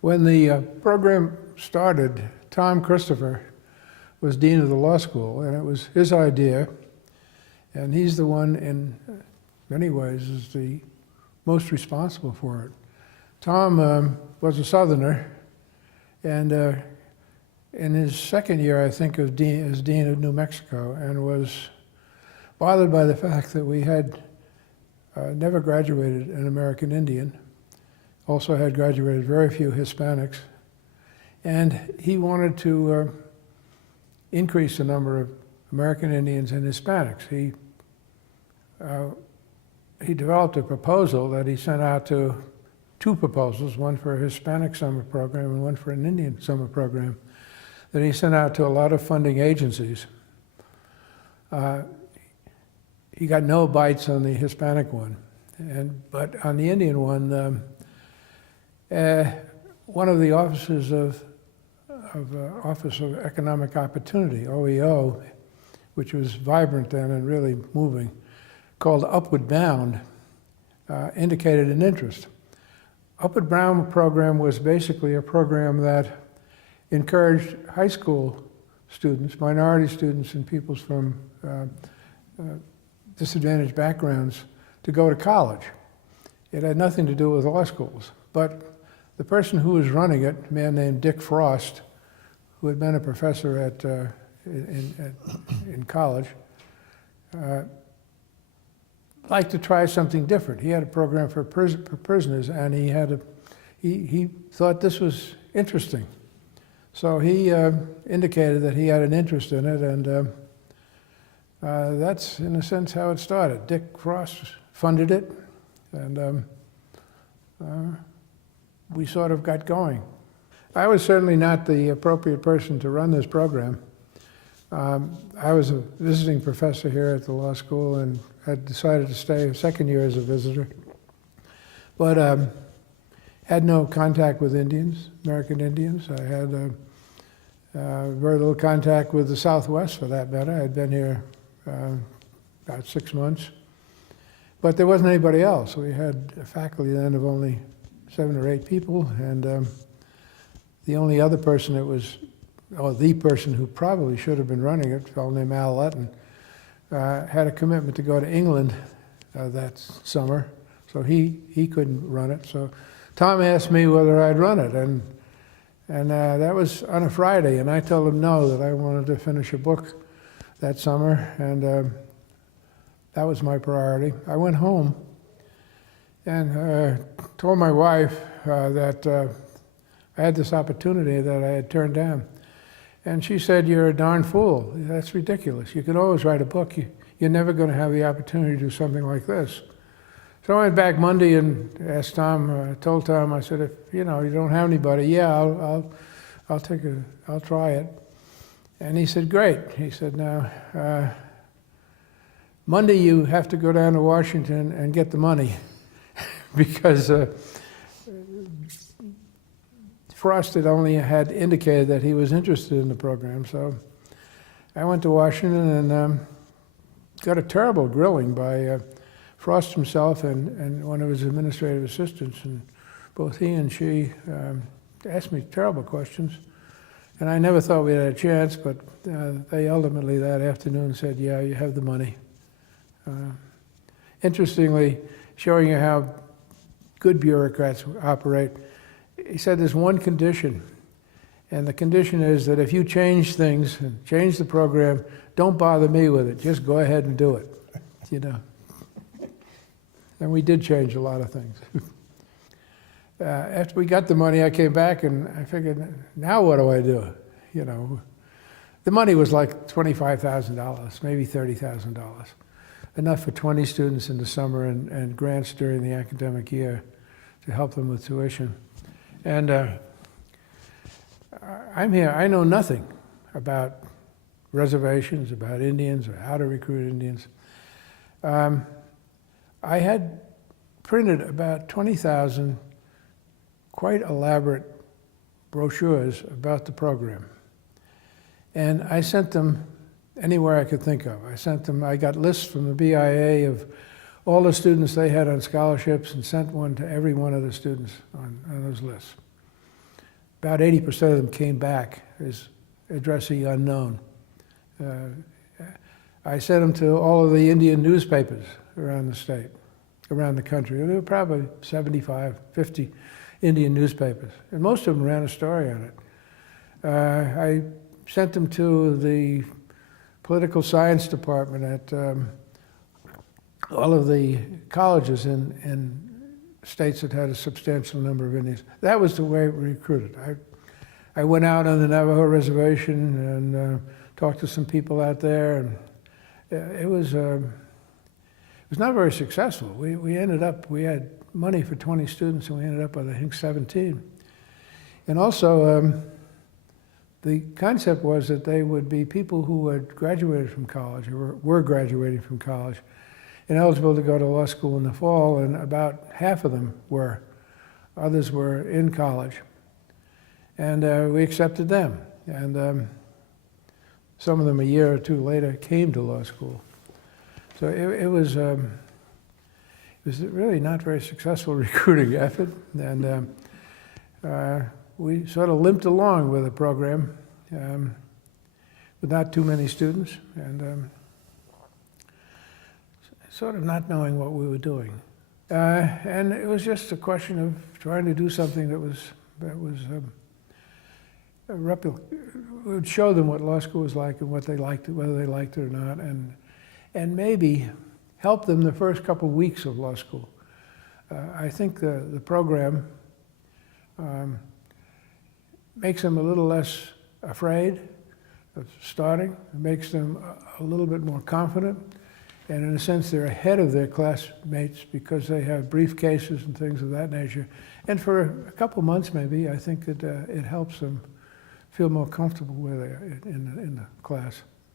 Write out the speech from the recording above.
When the program started, Tom Christopher was dean of the law school, and it was his idea, and he's the one, in many ways, is the most responsible for it. Tom was a Southerner, and in his second year, I think, as dean of New Mexico, and was bothered by the fact that we had never graduated an American Indian, also had graduated very few Hispanics, and he wanted to increase the number of American Indians and Hispanics. He developed a proposal that he sent out to two proposals, one for a Hispanic summer program and one for an Indian summer program, that he sent out to a lot of funding agencies. He got no bites on the Hispanic one, but on the Indian one, one of the offices of Office of Economic Opportunity, OEO, which was vibrant then and really moving, called Upward Bound, indicated an interest. Upward Bound program was basically a program that encouraged high school students, minority students, and people from disadvantaged backgrounds to go to college. It had nothing to do with law schools, but the person who was running it, a man named Dick Frost, who had been a professor in college, liked to try something different. He had a program for prisoners, and he thought this was interesting. So he indicated that he had an interest in it, and that's, in a sense, how it started. Dick Frost funded it, and we sort of got going. I was certainly not the appropriate person to run this program. I was a visiting professor here at the law school and had decided to stay a second year as a visitor, but had no contact with Indians, American Indians. I had very little contact with the Southwest, for that matter. I'd been here about 6 months, but there wasn't anybody else. We had a faculty then of only 7 or 8 people, and the only other person that was, or the person who probably should have been running it, a fellow named Al Letton, had a commitment to go to England that summer, so he couldn't run it. So Tom asked me whether I'd run it, and that was on a Friday, and I told him no, that I wanted to finish a book that summer, and that was my priority. I went home and told my wife that I had this opportunity that I had turned down. And she said, "You're a darn fool. That's ridiculous. You can always write a book. You're never going to have the opportunity to do something like this." So I went back Monday and asked Tom, told Tom, I said, "If you don't have anybody, yeah, I'll try it." And he said, "Great." He said, "Now, Monday you have to go down to Washington and get the money because Frost had indicated that he was interested in the program." So I went to Washington and got a terrible grilling by Frost himself and one of his administrative assistants, and both he and she asked me terrible questions. And I never thought we had a chance, but they ultimately that afternoon said, "Yeah, you have the money." Interestingly, showing you how good bureaucrats operate, he said there's one condition, and the condition is that if you change things and change the program, don't bother me with it. Just go ahead and do it, And we did change a lot of things. After we got the money, I came back and I figured, now what do I do? The money was like $25,000, maybe $30,000, enough for 20 students in the summer and grants during the academic year to help them with tuition. And I'm here, I know nothing about reservations, about Indians, or how to recruit Indians. I had printed about 20,000 quite elaborate brochures about the program. And I sent them anywhere I could think of. I got lists from the BIA of all the students they had on scholarships and sent one to every one of the students on those lists. about 80% of them came back as addressee unknown. I sent them to all of the Indian newspapers around the state, around the country. There were probably 75, 50 Indian newspapers, and most of them ran a story on it. I sent them to the political science department at all of the colleges in states that had a substantial number of Indians. That was the way we recruited. I went out on the Navajo reservation and talked to some people out there, and it was not very successful. We ended up, we had money for 20 students, and we ended up with, I think, 17. And also, the concept was that they would be people who had graduated from college, or were graduating from college, and eligible to go to law school in the fall, and about half of them were. Others were in college. And we accepted them. And some of them a year or two later came to law school. So it was really not very successful recruiting effort. And we sort of limped along with the program with not too many students, and sort of not knowing what we were doing. And it was just a question of trying to do something that would show them what law school was like and what they liked, whether they liked it or not, and maybe help them the first couple of weeks of law school. I think the program makes them a little less afraid of starting. It makes them a little bit more confident. And in a sense, they're ahead of their classmates because they have briefcases and things of that nature. And for a couple months, maybe, I think that it helps them feel more comfortable where they are in the class.